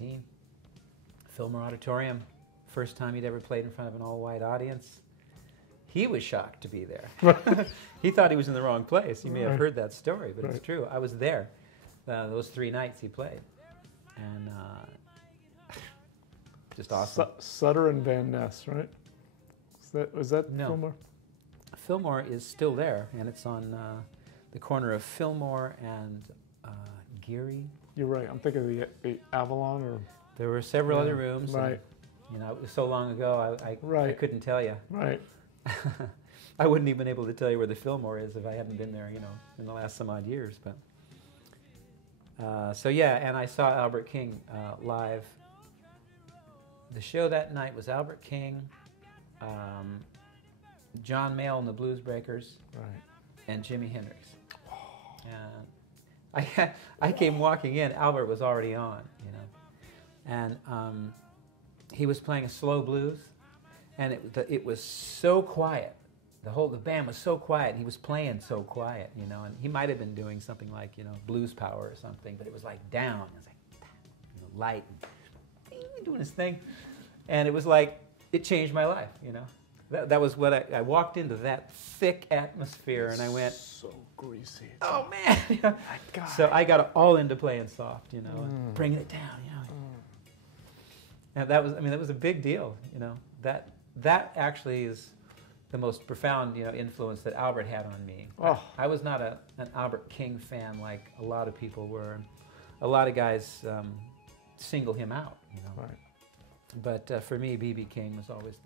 16. Fillmore Auditorium, first time he'd ever played in front of an all-white audience. He was shocked to be there. He thought he was in the wrong place. You may have heard that story, but it's true. I was there those 3 nights he played. And just awesome. Sutter and Van Ness, right? Was that No. Fillmore? Fillmore is still there, and it's on the corner of Fillmore and Geary. You're right. I'm thinking of the Avalon or... There were several other rooms. Right. And, it was so long ago, I couldn't tell you. Right. I wouldn't even been able to tell you where the Fillmore is if I hadn't been there, in the last some odd years. But so yeah, and I saw Albert King live. The show that night was Albert King, John Mayall and the Blues Breakers, and Jimi Hendrix. And I came walking in. Albert was already on, and he was playing a slow blues, and it was so quiet. The band was so quiet. He was playing so quiet, and he might have been doing something like Blues Power or something, but it was like down. It was like light, and doing his thing, and it was like it changed my life. That was what I walked into that thick atmosphere, and I went, so greasy. Oh man! So I got all into playing soft, and bringing it down, And that was a big deal, That actually is the most profound, influence that Albert had on me. Oh. I was not an Albert King fan like a lot of people were. A lot of guys single him out, Right. But for me, B.B. King was always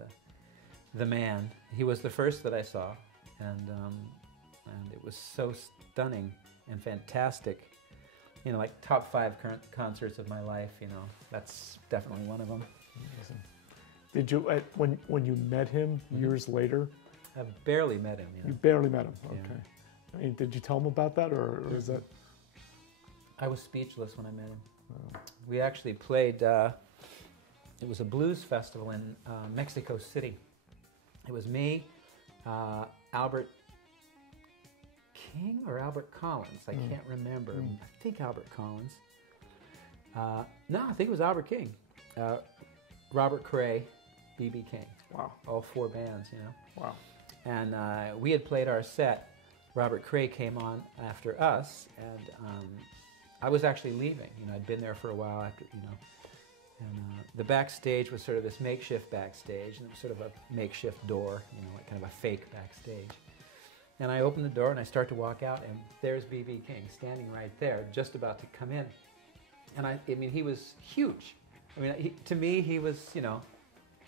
the man. He was the first that I saw, and it was so stunning and fantastic. Like top 5 current concerts of my life. That's definitely one of them. Amazing. Did you when you met him years later? I barely met him. You barely met him. Yeah. Okay. I mean, did you tell him about that, or is that? I was speechless when I met him. Oh. We actually played. It was a blues festival in Mexico City. It was me, Albert King or Albert Collins. I can't remember. I think Albert Collins. No, I think it was Albert King. Robert Cray, B.B. King. Wow. All 4 bands, Wow. And we had played our set. Robert Cray came on after us, and I was actually leaving. I'd been there for a while after, And the backstage was sort of this makeshift backstage, and it was sort of a makeshift door, like kind of a fake backstage. And I opened the door, and I start to walk out, and there's B.B. King standing right there, just about to come in. And I mean, he was huge. I mean, to me, he was,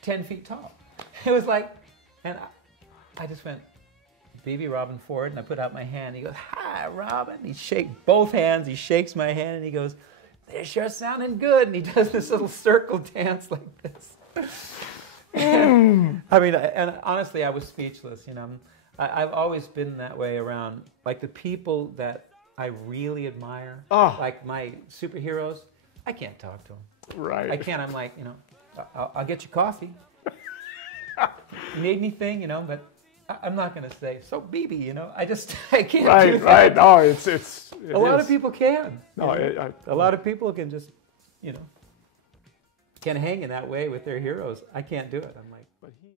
10 feet tall. It was like, and I just went, B.B. Robben Ford, and I put out my hand. He goes, "Hi, Robin." He shakes both hands. He shakes my hand, and he goes, "They're sure sounding good." And he does this little circle dance like this. I mean, and honestly, I was speechless. I've always been that way around, like the people that I really admire, like my superheroes. I can't talk to them. Right. I can't. I'm like, I'll get you coffee. You need anything, but I'm not going to say, "So, BB," I can't do that. Right. No, it a lot of people can. No, a lot of people can just, can hang in that way with their heroes. I can't do it. I'm like, but he.